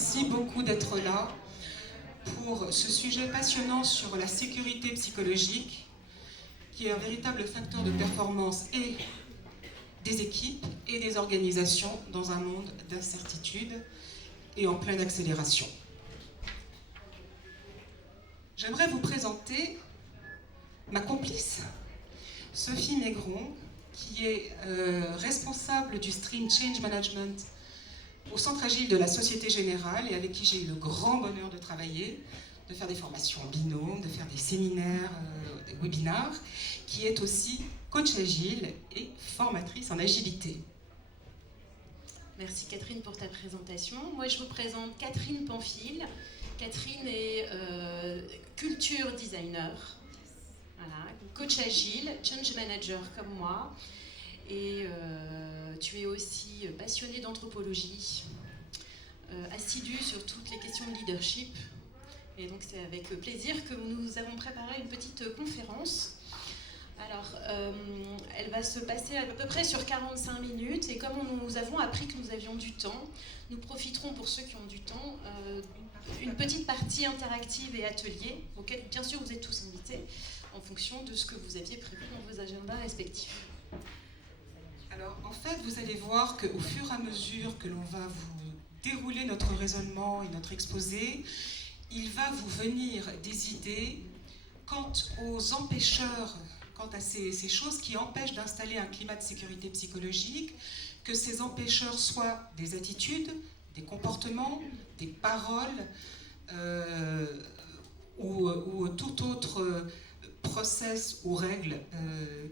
Merci beaucoup d'être là pour ce sujet passionnant sur la sécurité psychologique, qui est un véritable facteur de performance et des équipes et des organisations dans un monde d'incertitude et en pleine accélération. J'aimerais vous présenter ma complice, Sophie Maigron, qui est responsable du stream Change Management au Centre Agile de la Société Générale et avec qui j'ai eu le grand bonheur de travailler, de faire des formations en binôme, de faire des séminaires, des webinars, qui est aussi coach agile et formatrice en agilité. Merci Catherine pour ta présentation. Moi je vous présente Catherine Pamphile. Catherine est culture designer, voilà, coach agile, change manager comme moi. Et tu es aussi passionnée d'anthropologie, assidue sur toutes les questions de leadership. Et donc c'est avec plaisir que nous avons préparé une petite conférence. Alors, elle va se passer à peu près sur 45 minutes. Et comme nous avons appris que nous avions du temps, nous profiterons pour ceux qui ont du temps une petite partie interactive et atelier, auquel bien sûr vous êtes tous invités, en fonction de ce que vous aviez prévu dans vos agendas respectifs. Alors, en fait, vous allez voir qu'au fur et à mesure que l'on va vous dérouler notre raisonnement et notre exposé, il va vous venir des idées quant aux empêcheurs, quant à ces choses qui empêchent d'installer un climat de sécurité psychologique, que ces empêcheurs soient des attitudes, des comportements, des paroles ou tout autre process ou règles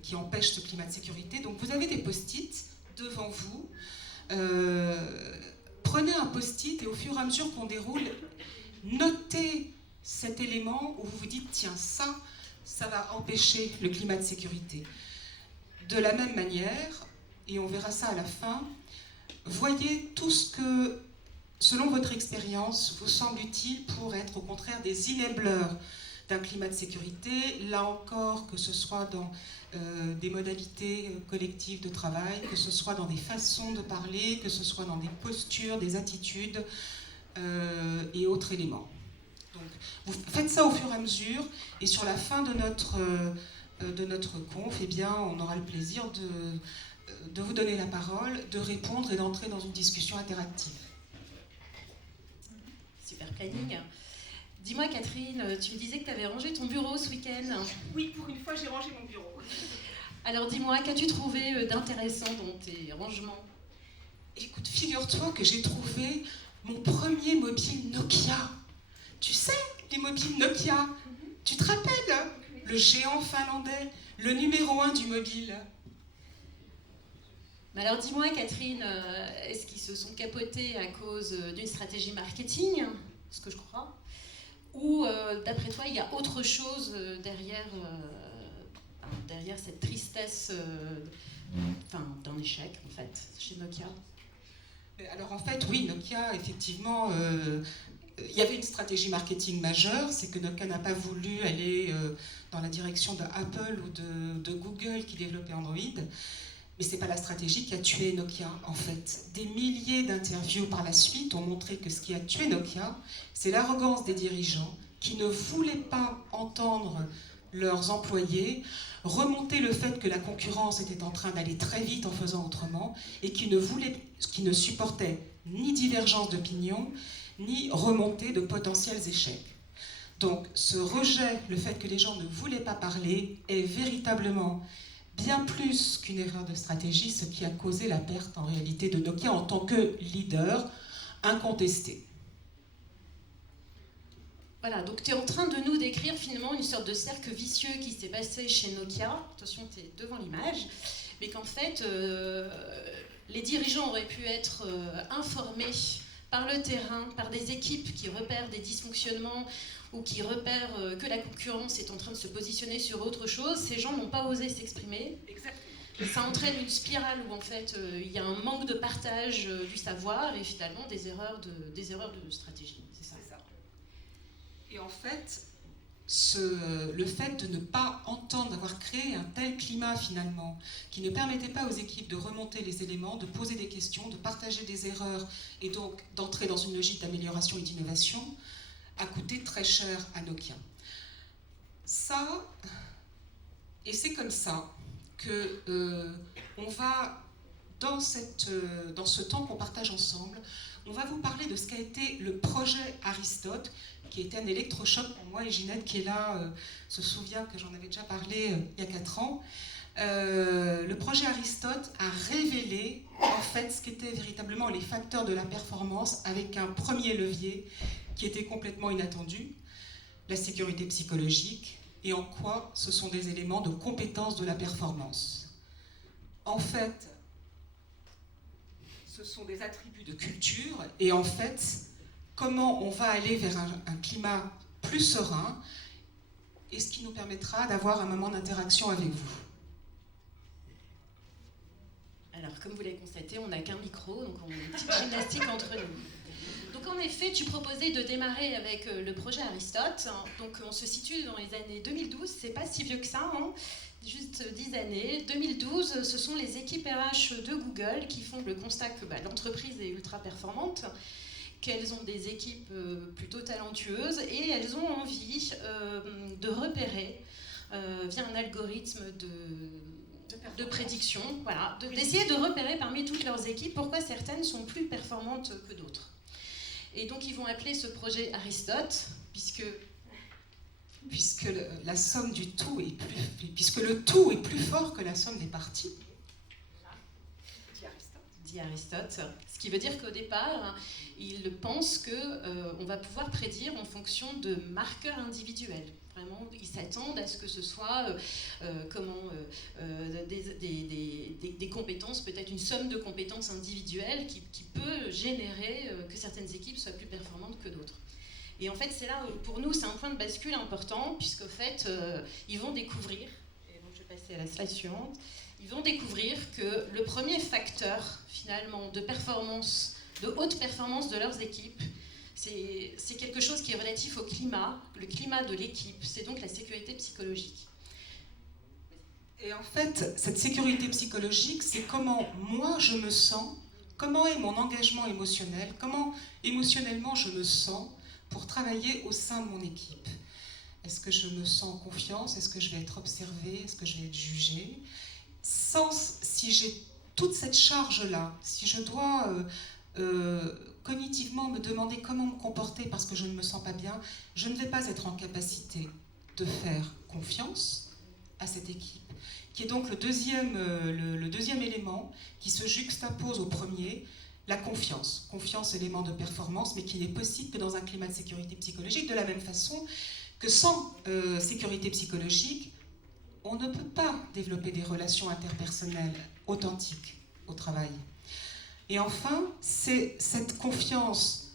qui empêchent ce climat de sécurité. Donc vous avez des post-it devant vous. Prenez un post-it et au fur et à mesure qu'on déroule, notez cet élément où vous vous dites tiens, ça va empêcher le climat de sécurité. De la même manière, et on verra ça à la fin, voyez tout ce que, selon votre expérience, vous semble utile pour être au contraire des enablers d'un climat de sécurité, là encore, que ce soit dans des modalités collectives de travail, que ce soit dans des façons de parler, que ce soit dans des postures, des attitudes et autres éléments. Donc, vous faites ça au fur et à mesure, et sur la fin de notre conf, eh bien, on aura le plaisir de vous donner la parole, de répondre et d'entrer dans une discussion interactive. Super planning. Dis-moi Catherine, tu me disais que tu avais rangé ton bureau ce week-end. Oui, pour une fois j'ai rangé mon bureau. Alors dis-moi, qu'as-tu trouvé d'intéressant dans tes rangements? Écoute, figure-toi que j'ai trouvé mon premier mobile Nokia. Tu sais, les mobiles Nokia. Tu te rappelles, le géant finlandais, le numéro 1 du mobile. Mais alors dis-moi Catherine, est-ce qu'ils se sont capotés à cause d'une stratégie marketing, ce que je crois, ou d'après toi il y a autre chose derrière cette tristesse d'un échec en fait chez Nokia? Alors en fait oui, Nokia effectivement, il y avait une stratégie marketing majeure, c'est que Nokia n'a pas voulu aller dans la direction d'Apple ou de Google qui développait Android. Mais ce n'est pas la stratégie qui a tué Nokia, en fait. Des milliers d'interviews par la suite ont montré que ce qui a tué Nokia, c'est l'arrogance des dirigeants qui ne voulaient pas entendre leurs employés remonter le fait que la concurrence était en train d'aller très vite en faisant autrement et qui ne supportaient ni divergence d'opinion, ni remontée de potentiels échecs. Donc ce rejet, le fait que les gens ne voulaient pas parler, est véritablement bien plus qu'une erreur de stratégie, ce qui a causé la perte en réalité de Nokia en tant que leader incontesté. Voilà, donc tu es en train de nous décrire finalement une sorte de cercle vicieux qui s'est passé chez Nokia. Attention, tu es devant l'image. Mais qu'en fait, les dirigeants auraient pu être informés par le terrain, par des équipes qui repèrent des dysfonctionnements ou qui repèrent que la concurrence est en train de se positionner sur autre chose. Ces gens n'ont pas osé s'exprimer. Et ça entraîne une spirale où en fait il y a un manque de partage du savoir et finalement des erreurs de stratégie. C'est ça. Et en fait, le fait de ne pas entendre, d'avoir créé un tel climat finalement, qui ne permettait pas aux équipes de remonter les éléments, de poser des questions, de partager des erreurs et donc d'entrer dans une logique d'amélioration et d'innovation, a coûté très cher à Nokia. Ça, et c'est comme ça que on va, dans ce temps qu'on partage ensemble, on va vous parler de ce qu'a été le projet Aristote, qui était un électrochoc pour moi, et Ginette qui est là se souvient que j'en avais déjà parlé il y a 4 ans. Le projet Aristote a révélé en fait ce qu'étaient véritablement les facteurs de la performance, avec un premier levier qui était complètement inattendu, la sécurité psychologique, et en quoi ce sont des éléments de compétence de la performance. En fait, ce sont des attributs de culture, et en fait, comment on va aller vers un climat plus serein, et ce qui nous permettra d'avoir un moment d'interaction avec vous. Alors, comme vous l'avez constaté, on n'a qu'un micro, donc on a une petite gymnastique entre nous. Donc, en effet, tu proposais de démarrer avec le projet Aristote. Donc, on se situe dans les années 2012, c'est pas si vieux que ça, hein, juste 10 années. 2012, ce sont les équipes RH de Google qui font le constat que l'entreprise est ultra performante, qu'elles ont des équipes plutôt talentueuses et elles ont envie de repérer via un algorithme de prédiction, voilà, d'essayer de repérer parmi toutes leurs équipes pourquoi certaines sont plus performantes que d'autres. Et donc ils vont appeler ce projet Aristote, puisque la somme du tout est puisque le tout est plus fort que la somme des parties. Dit Aristote. Ce qui veut dire qu'au départ, il pense qu'on va pouvoir prédire en fonction de marqueurs individuels. Vraiment, ils s'attendent à ce que ce soit des compétences, peut-être une somme de compétences individuelles qui peut générer que certaines équipes soient plus performantes que d'autres. Et en fait, c'est là où, pour nous, c'est un point de bascule important, puisqu'au fait, ils vont découvrir, et donc je vais passer à la slide suivante, ils vont découvrir que le premier facteur, finalement, de performance, de haute performance de leurs équipes, c'est quelque chose qui est relatif au climat, le climat de l'équipe, c'est donc la sécurité psychologique. Et en fait, cette sécurité psychologique, c'est comment moi je me sens, comment est mon engagement émotionnel, comment émotionnellement je me sens pour travailler au sein de mon équipe. Est-ce que je me sens en confiance? Est-ce que je vais être observée? Est-ce que je vais être jugée? Si j'ai toute cette charge-là, si je dois cognitivement me demander comment me comporter parce que je ne me sens pas bien, je ne vais pas être en capacité de faire confiance à cette équipe, qui est donc le deuxième élément qui se juxtapose au premier, la confiance. Confiance, élément de performance, mais qui n'est possible que dans un climat de sécurité psychologique, de la même façon que sans sécurité psychologique, on ne peut pas développer des relations interpersonnelles authentiques au travail. Et enfin, c'est cette confiance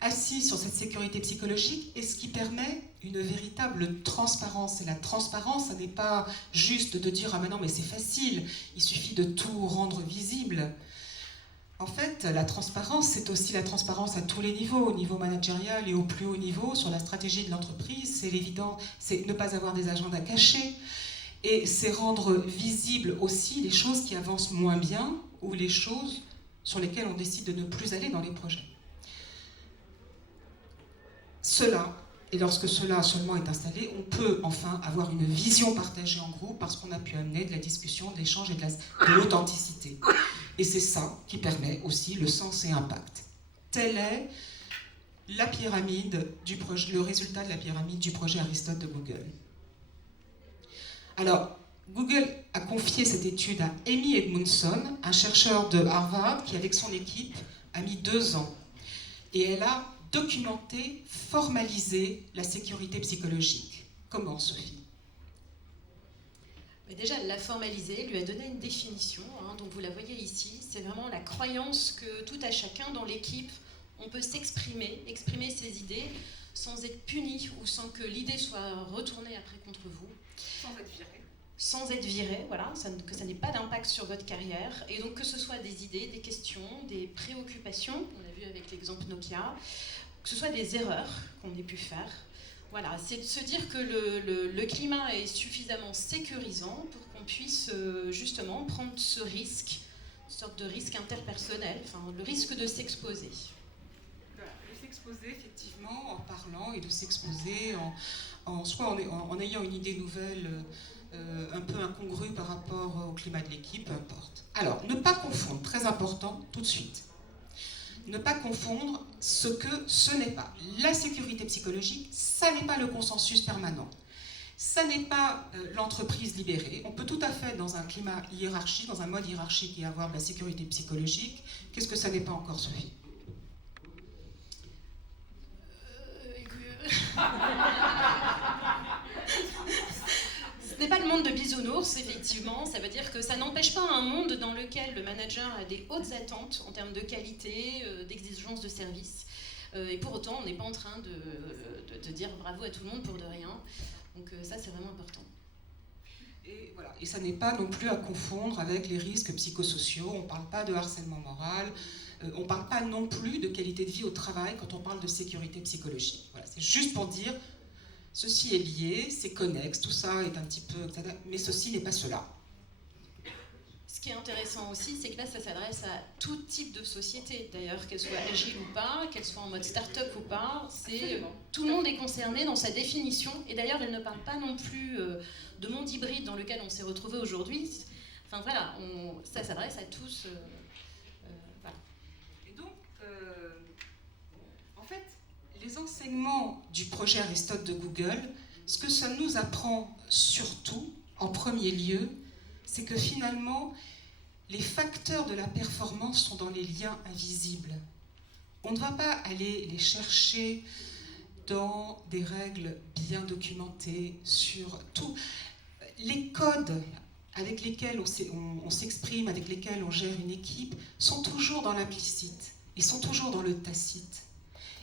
assise sur cette sécurité psychologique et ce qui permet une véritable transparence. Et la transparence, ça n'est pas juste de dire « Ah mais non, mais c'est facile, il suffit de tout rendre visible ». En fait, la transparence, c'est aussi la transparence à tous les niveaux, au niveau managérial et au plus haut niveau, sur la stratégie de l'entreprise. C'est évident, c'est ne pas avoir des agendas cachés. Et c'est rendre visibles aussi les choses qui avancent moins bien ou les choses sur lesquelles on décide de ne plus aller dans les projets. Et lorsque cela seulement est installé, on peut enfin avoir une vision partagée en groupe parce qu'on a pu amener de la discussion, de l'échange et de l'authenticité. Et c'est ça qui permet aussi le sens et impact. Tel est la pyramide du projet, le résultat de la pyramide du projet Aristote de Google. Alors, Google a confié cette étude à Amy Edmondson, un chercheur de Harvard qui, avec son équipe, a mis 2 ans. Et elle a documenté, formalisé la sécurité psychologique. Comment, Sophie? Mais déjà, elle l'a formalisé, lui a donné une définition, donc vous la voyez ici, c'est vraiment la croyance que tout à chacun dans l'équipe, on peut exprimer ses idées, sans être puni ou sans que l'idée soit retournée après contre vous. Sans être viré, voilà, que ça n'ait pas d'impact sur votre carrière, et donc que ce soit des idées, des questions, des préoccupations, on a vu avec l'exemple Nokia, que ce soit des erreurs qu'on ait pu faire, Voilà, c'est de se dire que le climat est suffisamment sécurisant pour qu'on puisse justement prendre ce risque, une sorte de risque interpersonnel, enfin le risque de s'exposer. Voilà, de s'exposer effectivement en parlant et de s'exposer en ayant une idée nouvelle un peu incongrue par rapport au climat de l'équipe, peu importe. Alors, ne pas confondre, très important, tout de suite. Ne pas confondre ce que ce n'est pas. La sécurité psychologique, ça n'est pas le consensus permanent. Ça n'est pas l'entreprise libérée. On peut tout à fait, dans un climat hiérarchique, dans un mode hiérarchique, y avoir de la sécurité psychologique. Qu'est-ce que ça n'est pas encore, Sophie ? Ce n'est pas le monde de bisounours, effectivement. Ça veut dire que ça n'empêche pas un monde dans lequel le manager a des hautes attentes en termes de qualité, d'exigence de service. Et pour autant, on n'est pas en train de dire bravo à tout le monde pour de rien. Donc ça, c'est vraiment important. Et, voilà. Et ça n'est pas non plus à confondre avec les risques psychosociaux. On ne parle pas de harcèlement moral. On ne parle pas non plus de qualité de vie au travail quand on parle de sécurité psychologique. Voilà, c'est juste pour dire... Ceci est lié, c'est connexe, tout ça est un petit peu... Mais ceci n'est pas cela. Ce qui est intéressant aussi, c'est que là, ça s'adresse à tout type de société. D'ailleurs, qu'elle soit agile ou pas, qu'elle soit en mode start-up ou pas, tout le monde est concerné dans sa définition. Et d'ailleurs, elle ne parle pas non plus de monde hybride dans lequel on s'est retrouvé aujourd'hui. Enfin voilà, ça s'adresse à tous. Voilà. Et donc, en fait, les enseignements du projet Aristote de Google, ce que ça nous apprend surtout, en premier lieu, c'est que finalement, les facteurs de la performance sont dans les liens invisibles. On ne va pas aller les chercher dans des règles bien documentées sur tout. Les codes avec lesquels on s'exprime, avec lesquels on gère une équipe, sont toujours dans l'implicite. Ils sont toujours dans le tacite.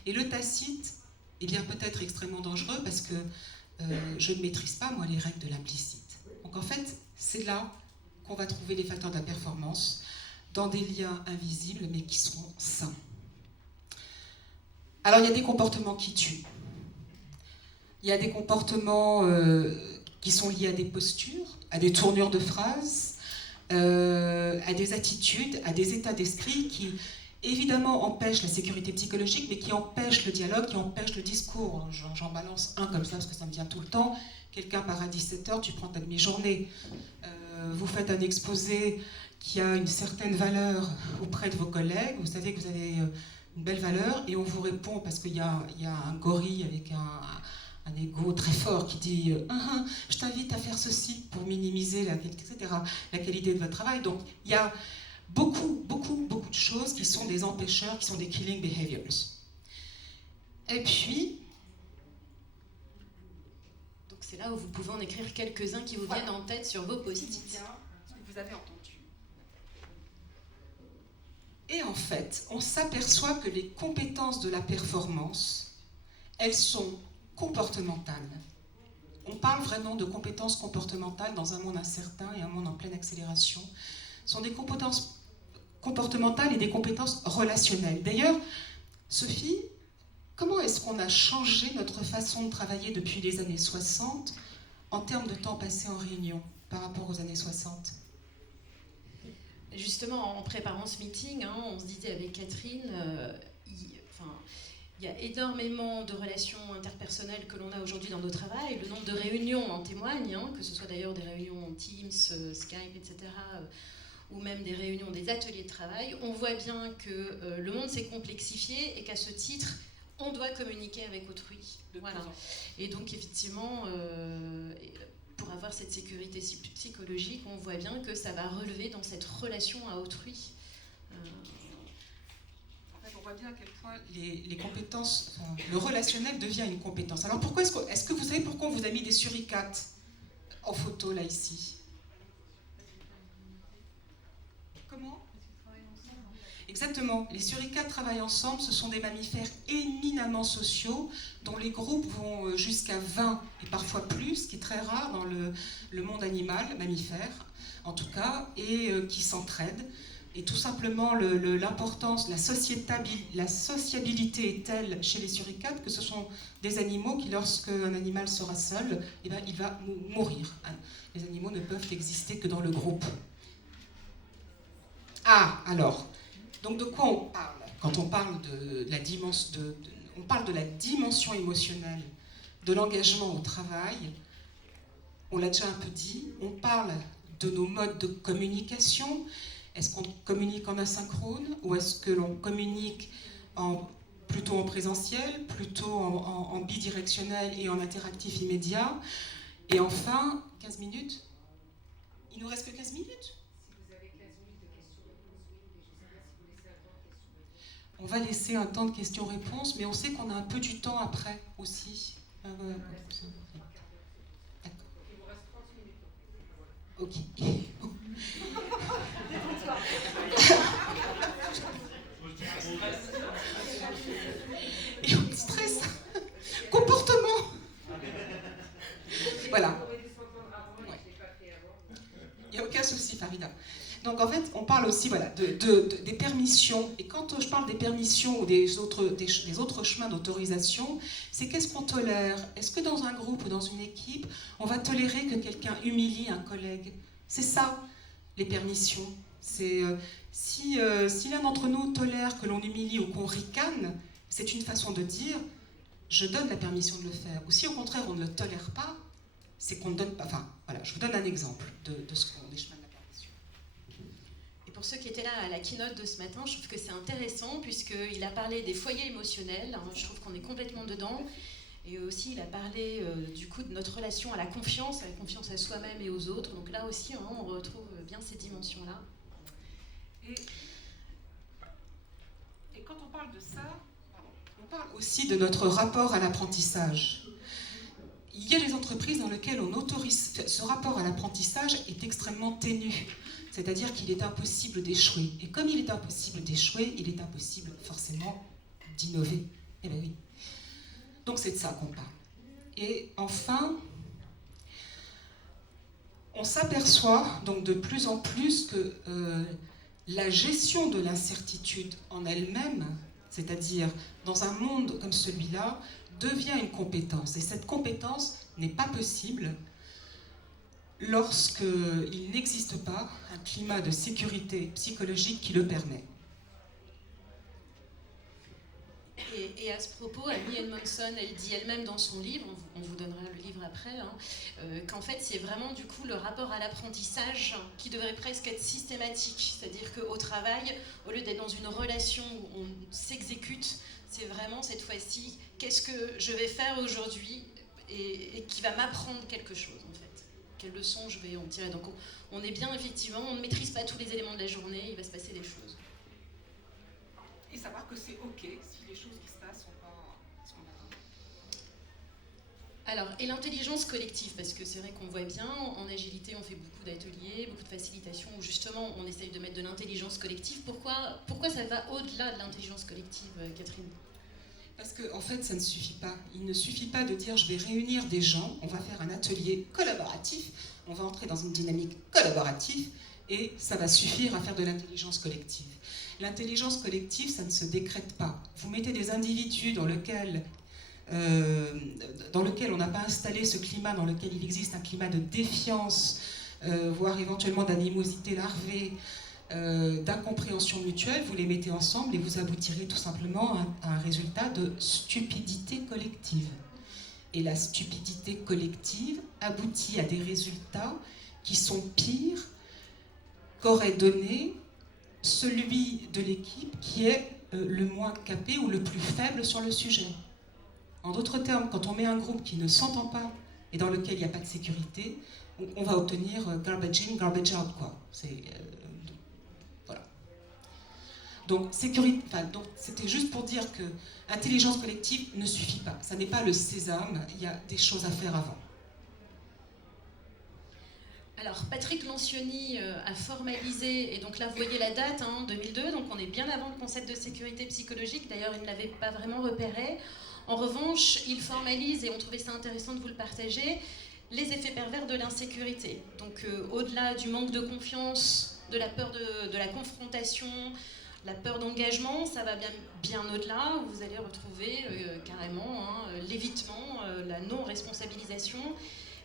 Et le tacite est bien peut-être extrêmement dangereux parce que je ne maîtrise pas, moi, les règles de l'implicite. Donc en fait, c'est là qu'on va trouver les facteurs de la performance dans des liens invisibles, mais qui sont sains. Alors il y a des comportements qui tuent. Il y a des comportements qui sont liés à des postures, à des tournures de phrases, à des attitudes, à des états d'esprit qui... évidemment empêche la sécurité psychologique, mais qui empêche le dialogue, qui empêche le discours. J'en balance un comme ça, parce que ça me vient tout le temps. Quelqu'un part à 17h, tu prends ta demi-journée. Vous faites un exposé qui a une certaine valeur auprès de vos collègues. Vous savez que vous avez une belle valeur, et on vous répond, parce qu'il y a un gorille avec un ego très fort qui dit « je t'invite à faire ceci pour minimiser la qualité, etc., la qualité de votre travail ». Donc, il y a beaucoup de choses qui sont des empêcheurs, qui sont des killing behaviors. Et puis... Donc c'est là où vous pouvez en écrire quelques-uns qui vous viennent en tête sur vos post-it. Ce que vous avez entendu. Et en fait, on s'aperçoit que les compétences de la performance, elles sont comportementales. On parle vraiment de compétences comportementales dans un monde incertain et un monde en pleine accélération. Ce sont des compétences comportementales et des compétences relationnelles. D'ailleurs, Sophie, comment est-ce qu'on a changé notre façon de travailler depuis les années 60 en termes de temps passé en réunion par rapport aux années 60 ? Justement, en préparant ce meeting, on se disait avec Catherine, il y a énormément de relations interpersonnelles que l'on a aujourd'hui dans nos travails. Le nombre de réunions en témoigne, que ce soit d'ailleurs des réunions Teams, Skype, etc., ou même des réunions, des ateliers de travail. On voit bien que le monde s'est complexifié et qu'à ce titre, on doit communiquer avec autrui. Voilà. Et donc, effectivement, pour avoir cette sécurité psychologique, on voit bien que ça va relever dans cette relation à autrui. On voit bien à quel point les compétences, le relationnel devient une compétence. Alors pourquoi est-ce que vous savez pourquoi on vous a mis des suricates en photo là ici? Comment? Exactement. Les suricates travaillent ensemble. Ce sont des mammifères éminemment sociaux dont les groupes vont jusqu'à 20 et parfois plus, ce qui est très rare dans le monde animal, mammifère en tout cas, et qui s'entraident Et tout simplement, l'importance, la sociabilité est telle chez les suricates que ce sont des animaux qui, lorsqu'un animal sera seul, eh ben, il va mourir. Les animaux ne peuvent exister que dans le groupe. Ah, alors, donc de quoi on parle quand on parle de la dimension, on parle de la dimension émotionnelle de l'engagement au travail. On l'a déjà un peu dit, on parle de nos modes de communication. Est-ce qu'on communique en asynchrone ou est-ce que l'on communique plutôt en présentiel, plutôt en bidirectionnel et en interactif immédiat? Et enfin, 15 minutes? Il nous reste que 15 minutes? Si vous avez 15 minutes de questions-réponses, oui, mais je ne sais pas si vous laissez un temps de questions-réponses. On va laisser un temps de questions-réponses, mais on sait qu'on a un peu du temps après aussi. D'accord. Il vous reste 30 minutes. Ok. Et on stresse. Comportement. Voilà. Il n'y a aucun souci, Farida. Donc en fait, on parle aussi voilà, des permissions. Et quand je parle des permissions ou des autres chemins d'autorisation, c'est qu'est-ce qu'on tolère? Est-ce que dans un groupe ou dans une équipe, on va tolérer que quelqu'un humilie un collègue? C'est ça, les permissions. C'est si l'un d'entre nous tolère que l'on humilie ou qu'on ricane, c'est une façon de dire « je donne la permission de le faire ». Ou si au contraire on ne le tolère pas, c'est qu'on ne donne pas... Enfin, voilà, je vous donne un exemple de ce qu'on des chemins de la permission. Et pour ceux qui étaient là à la keynote de ce matin, je trouve que c'est intéressant puisqu'il a parlé des foyers émotionnels. Je trouve qu'on est complètement dedans. Et aussi, il a parlé du coup de notre relation à la confiance à soi-même et aux autres. Donc là aussi, on retrouve bien ces dimensions-là. Et quand on parle de ça, on parle aussi de notre rapport à l'apprentissage. Il y a des entreprises dans lesquelles on autorise, ce rapport à l'apprentissage est extrêmement ténu. C'est-à-dire qu'il est impossible d'échouer. Et comme il est impossible d'échouer, il est impossible forcément d'innover. Eh bien oui. Donc c'est de ça qu'on parle. Et enfin, on s'aperçoit donc de plus en plus que la gestion de l'incertitude en elle-même, c'est-à-dire dans un monde comme celui-là, devient une compétence. Et cette compétence n'est pas possible lorsqu'il n'existe pas un climat de sécurité psychologique qui le permet. Et à ce propos, Amy Edmondson, elle dit elle-même dans son livre, on vous donnera le livre après, qu'en fait c'est vraiment du coup le rapport à l'apprentissage qui devrait presque être systématique. C'est-à-dire qu'au travail, au lieu d'être dans une relation où on s'exécute, c'est vraiment cette fois-ci, qu'est-ce que je vais faire aujourd'hui et qui va m'apprendre quelque chose en fait. Quelle leçon je vais en tirer. Donc on est bien effectivement, on ne maîtrise pas tous les éléments de la journée, il va se passer des choses. Et savoir que c'est ok si les choses qui se passent sont pas ce qu'on attend. Alors, et l'intelligence collective, parce que c'est vrai qu'on voit bien, en agilité, on fait beaucoup d'ateliers, beaucoup de facilitation, où justement, on essaye de mettre de l'intelligence collective. Pourquoi ça va au-delà de l'intelligence collective, Catherine? Parce qu'en fait, ça ne suffit pas. Il ne suffit pas de dire, je vais réunir des gens, on va faire un atelier collaboratif, on va entrer dans une dynamique collaborative, et ça va suffire à faire de l'intelligence collective. L'intelligence collective, ça ne se décrète pas. Vous mettez des individus dans lequel on n'a pas installé ce climat, dans lequel il existe un climat de défiance, voire éventuellement d'animosité larvée, d'incompréhension mutuelle, vous les mettez ensemble et vous aboutirez tout simplement à un résultat de stupidité collective. Et la stupidité collective aboutit à des résultats qui sont pires qu'aurait donné celui de l'équipe qui est le moins capé ou le plus faible sur le sujet. En d'autres termes, quand on met un groupe qui ne s'entend pas et dans lequel il n'y a pas de sécurité, on va obtenir garbage in, garbage out, quoi. Voilà. Donc, c'était juste pour dire que intelligence collective ne suffit pas. Ça n'est pas le sésame, il y a des choses à faire avant. Alors, Patrick Lencioni a formalisé, et donc là vous voyez la date, 2002, donc on est bien avant le concept de sécurité psychologique, d'ailleurs il ne l'avait pas vraiment repéré. En revanche, il formalise, et on trouvait ça intéressant de vous le partager, les effets pervers de l'insécurité. Donc au-delà du manque de confiance de la peur de la confrontation, la peur d'engagement, ça va bien au-delà, où vous allez retrouver carrément l'évitement, la non-responsabilisation,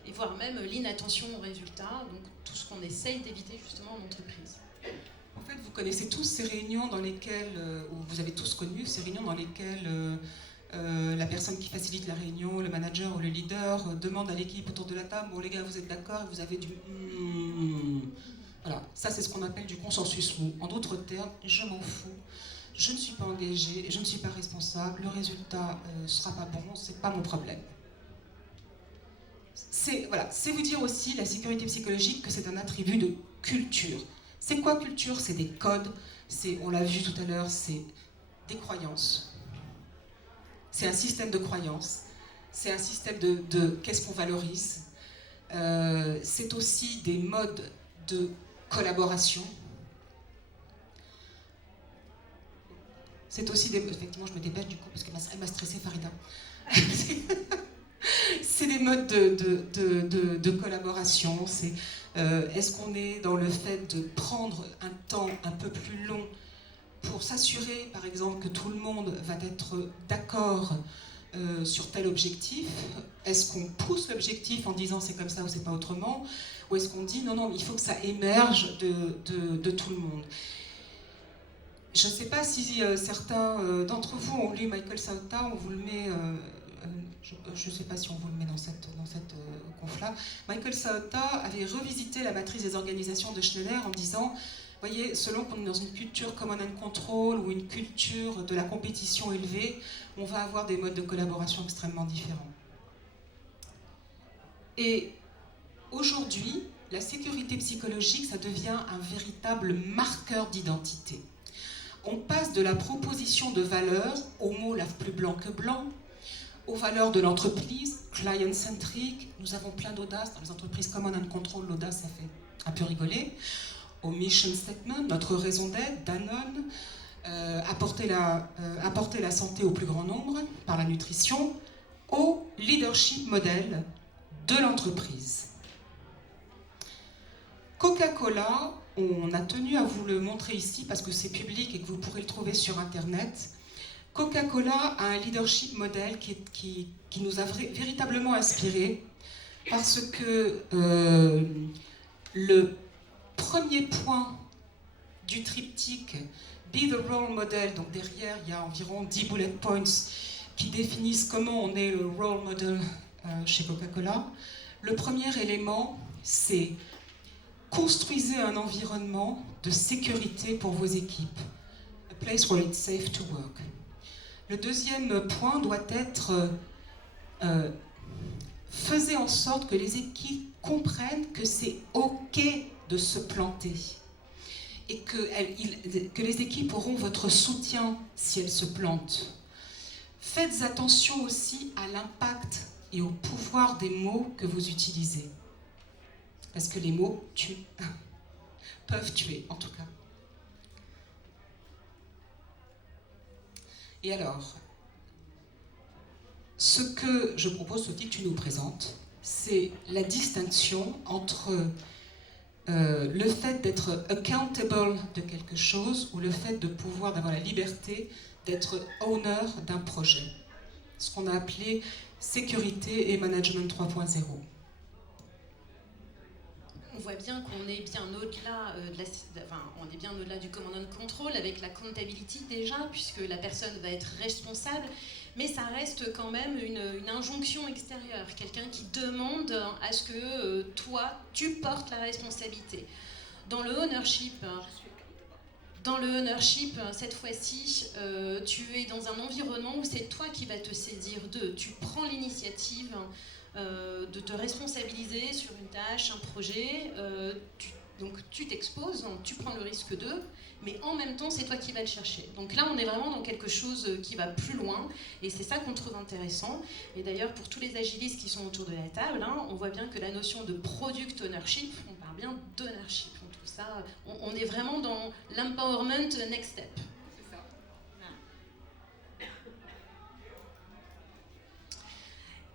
et voire même l'inattention aux résultats, donc tout ce qu'on essaye d'éviter justement en entreprise. En fait, vous connaissez tous ces réunions dans lesquelles, ou vous avez tous connu ces réunions dans lesquelles la personne qui facilite la réunion, le manager ou le leader, demande à l'équipe autour de la table, bon les gars, vous êtes d'accord, vous avez du... Voilà, ça c'est ce qu'on appelle du consensus mou. En d'autres termes, je m'en fous, je ne suis pas engagée, je ne suis pas responsable, le résultat ne sera pas bon, c'est pas mon problème. C'est vous dire aussi, la sécurité psychologique, que c'est un attribut de culture. C'est quoi culture? C'est des codes, on l'a vu tout à l'heure, c'est des croyances. C'est un système de croyances, c'est un système de qu'est-ce qu'on valorise. C'est aussi des modes de collaboration. C'est aussi des... Effectivement, je me dépêche du coup, parce qu'elle m'a stressée, Farida. C'est des modes de collaboration. Est-ce qu'on est dans le fait de prendre un temps un peu plus long pour s'assurer, par exemple, que tout le monde va être d'accord sur tel objectif? Est-ce qu'on pousse l'objectif en disant c'est comme ça ou c'est pas autrement? Ou est-ce qu'on dit non, il faut que ça émerge de tout le monde? Je ne sais pas si certains d'entre vous ont lu Michael Sauta, on vous le met... je ne sais pas si on vous le met dans cette conf-là. Michael Sauta avait revisité la matrice des organisations de Schneider en disant, voyez, selon qu'on est dans une culture command and control ou une culture de la compétition élevée, on va avoir des modes de collaboration extrêmement différents. Et aujourd'hui, la sécurité psychologique, ça devient un véritable marqueur d'identité. On passe de la proposition de valeurs, au mot lave plus blanc que blanc, aux valeurs de l'entreprise, client-centric, nous avons plein d'audace, dans les entreprises command and control, l'audace, ça fait un peu rigoler, au mission statement, notre raison d'être, Danone, apporter la santé au plus grand nombre par la nutrition, au leadership model de l'entreprise. Coca-Cola, on a tenu à vous le montrer ici parce que c'est public et que vous pourrez le trouver sur Internet. Coca-Cola a un leadership model qui nous a véritablement inspirés parce que le premier point du triptyque Be the role model, donc derrière il y a environ 10 bullet points qui définissent comment on est le role model chez Coca-Cola. Le premier élément, c'est construisez un environnement de sécurité pour vos équipes. A place where it's safe to work. Le deuxième point doit être faisez en sorte que les équipes comprennent que c'est OK de se planter et que les équipes auront votre soutien si elles se plantent. Faites attention aussi à l'impact et au pouvoir des mots que vous utilisez. Parce que les mots tuent, peuvent tuer en tout cas. Et alors, ce que je propose, Sophie, que tu nous présentes, c'est la distinction entre le fait d'être accountable de quelque chose ou le fait de pouvoir, d'avoir la liberté d'être owner d'un projet. Ce qu'on a appelé sécurité et management 3.0. On voit bien qu'on est bien au-delà on est bien au-delà du command and control avec la accountability déjà, puisque la personne va être responsable, mais ça reste quand même une injonction extérieure, quelqu'un qui demande à ce que toi, tu portes la responsabilité. Dans le ownership, cette fois-ci, tu es dans un environnement où c'est toi qui vas te saisir d'eux, tu prends l'initiative de te responsabiliser sur une tâche, un projet, donc tu t'exposes, tu prends le risque d'eux, mais en même temps c'est toi qui vas le chercher. Donc là on est vraiment dans quelque chose qui va plus loin et c'est ça qu'on trouve intéressant. Et d'ailleurs pour tous les agilistes qui sont autour de la table, on voit bien que la notion de product ownership, on parle bien d'ownership, on trouve ça, on est vraiment dans l'empowerment next step.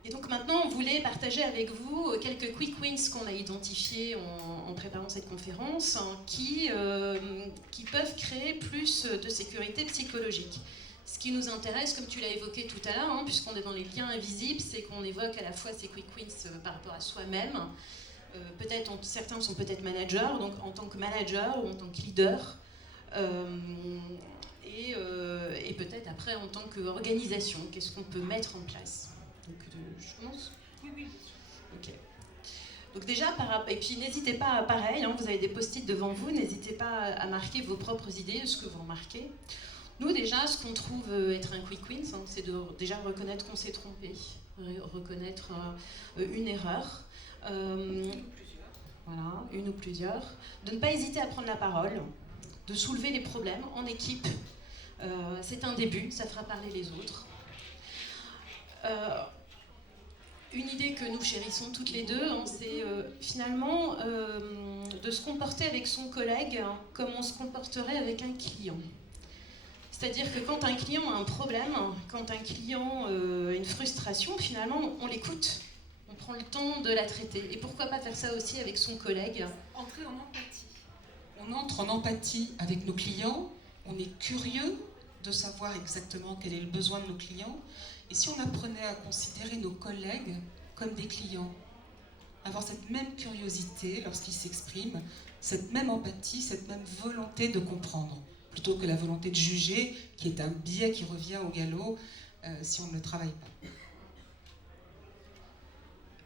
Et donc maintenant, on voulait partager avec vous quelques quick wins qu'on a identifiés en préparant cette conférence, hein, qui peuvent créer plus de sécurité psychologique. Ce qui nous intéresse, comme tu l'as évoqué tout à l'heure, hein, puisqu'on est dans les liens invisibles, c'est qu'on évoque à la fois ces quick wins par rapport à soi-même. Certains sont peut-être managers, donc en tant que manager ou en tant que leader, et peut-être après en tant qu'organisation, qu'est-ce qu'on peut mettre en place. Donc, je commence ? Oui, oui. Ok. Donc déjà, et puis n'hésitez pas, pareil, hein, vous avez des post-it devant vous, n'hésitez pas à marquer vos propres idées, ce que vous remarquez. Nous déjà, ce qu'on trouve être un quick win, hein, c'est de déjà reconnaître qu'on s'est trompé, reconnaître une erreur. Voilà, une ou plusieurs. De ne pas hésiter à prendre la parole, de soulever les problèmes en équipe. C'est un début, ça fera parler les autres. Une idée que nous chérissons toutes les deux, hein, c'est finalement de se comporter avec son collègue comme on se comporterait avec un client. C'est-à-dire que quand un client a un problème, quand un client a une frustration, finalement, on l'écoute. On prend le temps de la traiter. Et pourquoi pas faire ça aussi avec son collègue ? Entrer en empathie. On entre en empathie avec nos clients, on est curieux de savoir exactement quel est le besoin de nos clients. Et si on apprenait à considérer nos collègues comme des clients, avoir cette même curiosité lorsqu'ils s'expriment, cette même empathie, cette même volonté de comprendre, plutôt que la volonté de juger, qui est un biais qui revient au galop si on ne le travaille pas.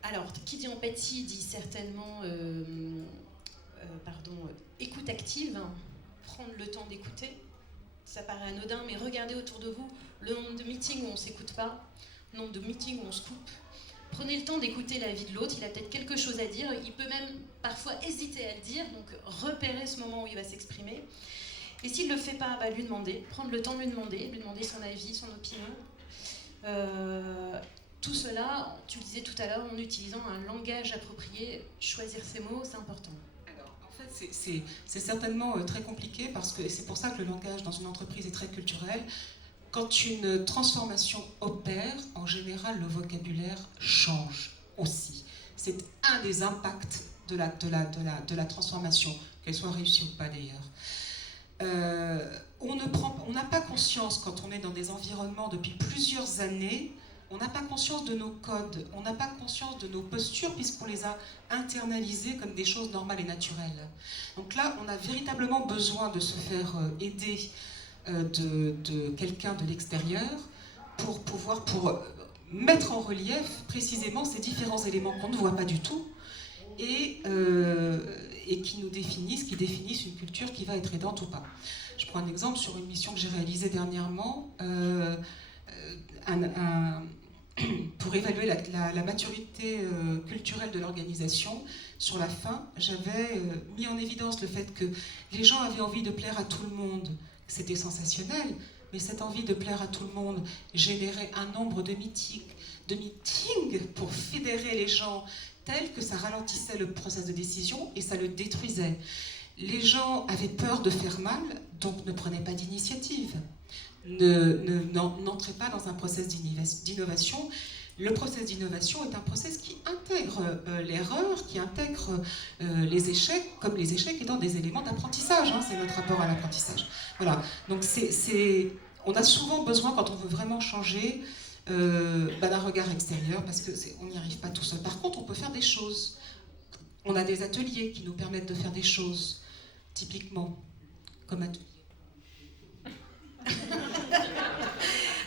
Alors, qui dit empathie dit certainement écoute active, hein, prendre le temps d'écouter. Ça paraît anodin, mais regardez autour de vous le nombre de meetings où on ne s'écoute pas, le nombre de meetings où on se coupe. Prenez le temps d'écouter l'avis de l'autre, il a peut-être quelque chose à dire, il peut même parfois hésiter à le dire, donc repérez ce moment où il va s'exprimer. Et s'il ne le fait pas, lui demander, prendre le temps de lui demander son avis, son opinion. Tout cela, tu le disais tout à l'heure, en utilisant un langage approprié, choisir ses mots, c'est important. Alors, en fait, c'est certainement très compliqué parce que c'est pour ça que le langage dans une entreprise est très culturel. Quand une transformation opère, en général, le vocabulaire change aussi. C'est un des impacts de la transformation, qu'elle soit réussie ou pas d'ailleurs. On n'a pas conscience, quand on est dans des environnements depuis plusieurs années, on n'a pas conscience de nos codes, on n'a pas conscience de nos postures puisqu'on les a internalisées comme des choses normales et naturelles. Donc là, on a véritablement besoin de se faire aider de quelqu'un de l'extérieur pour mettre en relief précisément ces différents éléments qu'on ne voit pas du tout et qui définissent une culture qui va être aidante ou pas. Je prends un exemple sur une mission que j'ai réalisée dernièrement. Pour évaluer la maturité culturelle de l'organisation, sur la fin, j'avais mis en évidence le fait que les gens avaient envie de plaire à tout le monde. C'était sensationnel, mais cette envie de plaire à tout le monde générait un nombre de meetings pour fédérer les gens tel que ça ralentissait le processus de décision et ça le détruisait. Les gens avaient peur de faire mal, donc ne prenaient pas d'initiative. N'entrez pas dans un process d'innovation. Le process d'innovation est un process qui intègre l'erreur, qui intègre les échecs, comme les échecs étant des éléments d'apprentissage. Hein, c'est notre rapport à l'apprentissage. Voilà. Donc on a souvent besoin, quand on veut vraiment changer, d'un regard extérieur, parce qu'on n'y arrive pas tout seul. Par contre, on peut faire des choses. On a des ateliers qui nous permettent de faire des choses, typiquement, comme atelier.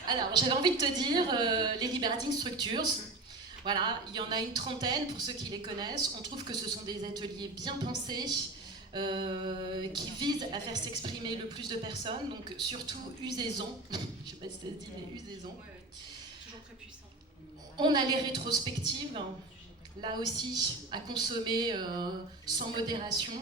Alors, j'avais envie de te dire, les Liberating Structures, voilà, il y en a une trentaine pour ceux qui les connaissent. On trouve que ce sont des ateliers bien pensés, qui visent à faire s'exprimer le plus de personnes, donc surtout usez-en. Je ne sais pas si ça se dit, mais usez-en. Ouais. Toujours très puissant. On a les rétrospectives, là aussi, à consommer sans modération.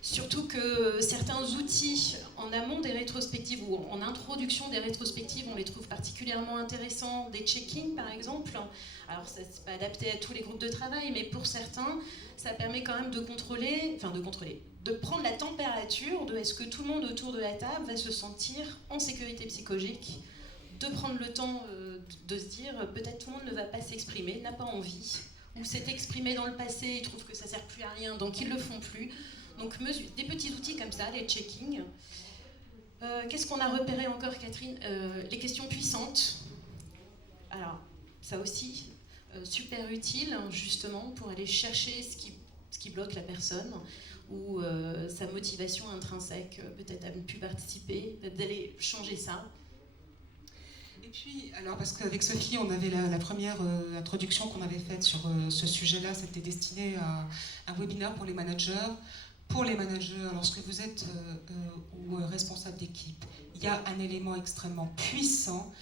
Surtout que certains outils en amont des rétrospectives ou en introduction des rétrospectives, on les trouve particulièrement intéressants. Des check-ins, par exemple. Alors, ça n'est pas adapté à tous les groupes de travail, mais pour certains, ça permet quand même de prendre la température de est-ce que tout le monde autour de la table va se sentir en sécurité psychologique de prendre le temps de se dire peut-être tout le monde ne va pas s'exprimer, n'a pas envie, ou s'est exprimé dans le passé, ils trouvent que ça ne sert plus à rien, donc ils ne le font plus. Donc des petits outils comme ça, les checkings. Qu'est-ce qu'on a repéré encore, Catherine? Les questions puissantes. Alors, ça aussi, super utile, justement, pour aller chercher ce qui bloque la personne, ou sa motivation intrinsèque, peut-être à ne plus participer, d'aller changer ça. Et puis, alors parce qu'avec Sophie, on avait la première introduction qu'on avait faite sur ce sujet-là, c'était destiné à un webinaire pour les managers. Pour les managers, lorsque vous êtes ou responsable d'équipe, il y a un élément extrêmement puissant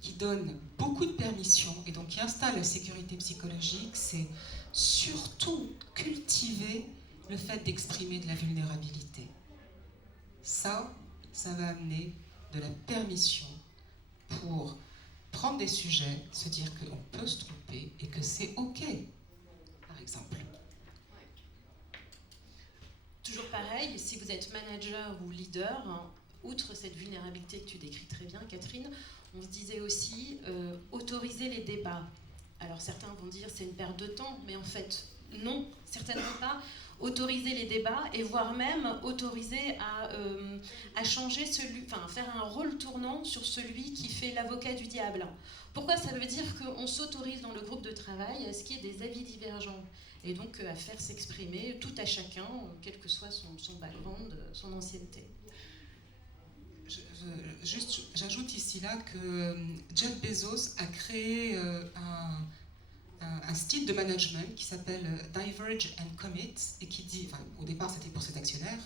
qui donne beaucoup de permissions et donc qui installe la sécurité psychologique, c'est surtout cultiver le fait d'exprimer de la vulnérabilité. Ça va amener de la permission pour prendre des sujets, se dire qu'on peut se tromper et que c'est OK, par exemple. Toujours pareil, si vous êtes manager ou leader, outre cette vulnérabilité que tu décris très bien, Catherine, on se disait aussi autoriser les débats. Alors certains vont dire c'est une perte de temps, mais en fait non, certainement pas. Autoriser les débats et voire même autoriser à changer faire un rôle tournant sur celui qui fait l'avocat du diable. Pourquoi? Ça veut dire qu'on s'autorise dans le groupe de travail à ce qu'il y ait des avis divergents et donc à faire s'exprimer tout à chacun, quel que soit son background, son ancienneté. J'ajoute ici là que Jeff Bezos a créé un style de management qui s'appelle Diverge and Commit et qui dit, enfin au départ c'était pour cet actionnaire,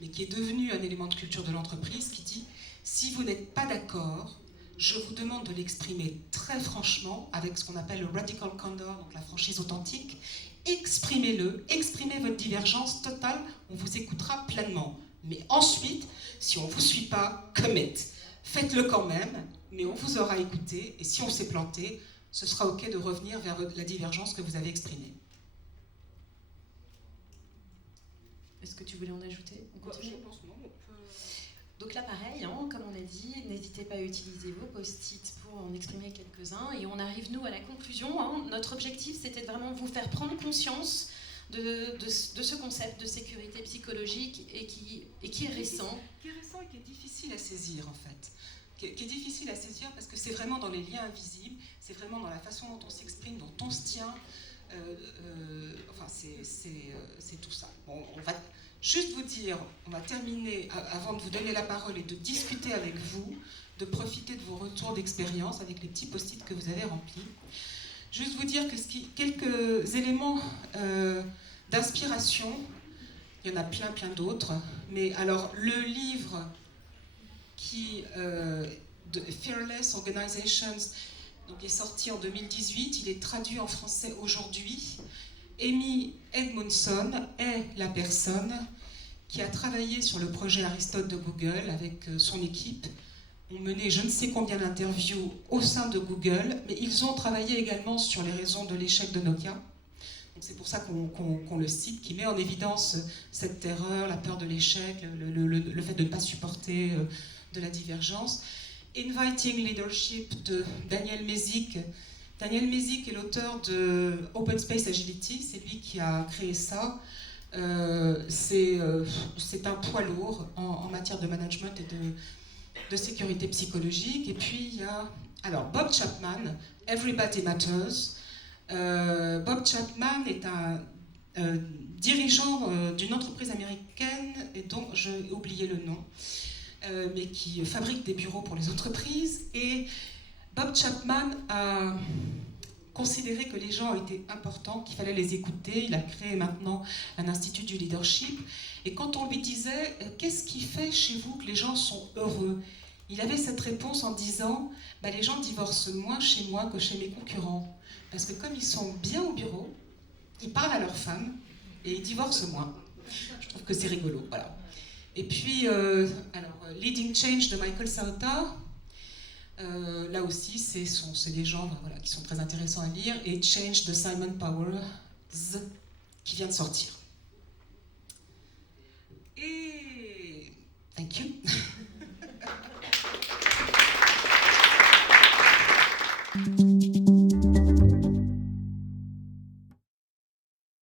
mais qui est devenu un élément de culture de l'entreprise qui dit si vous n'êtes pas d'accord, je vous demande de l'exprimer très franchement avec ce qu'on appelle le radical candor, donc la franchise authentique. Exprimez-le, exprimez votre divergence totale, on vous écoutera pleinement. Mais ensuite, si on ne vous suit pas, commit. Faites-le quand même, mais on vous aura écouté, et si on s'est planté, ce sera OK de revenir vers la divergence que vous avez exprimée. Est-ce que tu voulais en ajouter? Je pense non, on peut... Donc là, pareil, comme on a dit, n'hésitez pas à utiliser vos post-it pour en exprimer quelques-uns. Et on arrive, nous, à la conclusion. Notre objectif, c'était de vraiment vous faire prendre conscience de ce concept de sécurité psychologique et qui est récent. Qui est récent et qui est difficile à saisir, en fait. Qui est difficile à saisir parce que c'est vraiment dans les liens invisibles, c'est vraiment dans la façon dont on s'exprime, dont on se tient. C'est tout ça. Bon, on va juste vous dire, on va terminer avant de vous donner la parole et de discuter avec vous, de profiter de vos retours d'expérience avec les petits post-it que vous avez remplis. Juste vous dire que quelques éléments d'inspiration, il y en a plein d'autres, mais alors le livre de Fearless Organizations donc, est sorti en 2018, il est traduit en français aujourd'hui. Amy Edmondson est la personne qui a travaillé sur le projet Aristote de Google avec son équipe. Ont mené je ne sais combien d'interviews au sein de Google, mais ils ont travaillé également sur les raisons de l'échec de Nokia. Donc c'est pour ça qu'on le cite, qui met en évidence cette terreur, la peur de l'échec, le fait de ne pas supporter de la divergence. Inviting Leadership de Daniel Mesic. Daniel Mesic est l'auteur de Open Space Agility, c'est lui qui a créé ça. C'est un poids lourd en matière de management et de sécurité psychologique. Et puis il y a Bob Chapman, Everybody Matters. Bob Chapman est un dirigeant d'une entreprise américaine et dont j'ai oublié le nom, mais qui fabrique des bureaux pour les entreprises. Et Bob Chapman a considéré que les gens étaient importants, qu'il fallait les écouter. Il a créé maintenant un institut du leadership. Et quand on lui disait « Qu'est-ce qui fait chez vous que les gens sont heureux ?» Il avait cette réponse en disant « Les gens divorcent moins chez moi que chez mes concurrents. Parce que comme ils sont bien au bureau, ils parlent à leurs femmes et ils divorcent moins. » Je trouve que c'est rigolo, voilà. Et puis, Leading Change de Michael Sauter, là aussi, c'est des gens qui sont très intéressants à lire, et Change de Simon Powers, qui vient de sortir. Et thank you.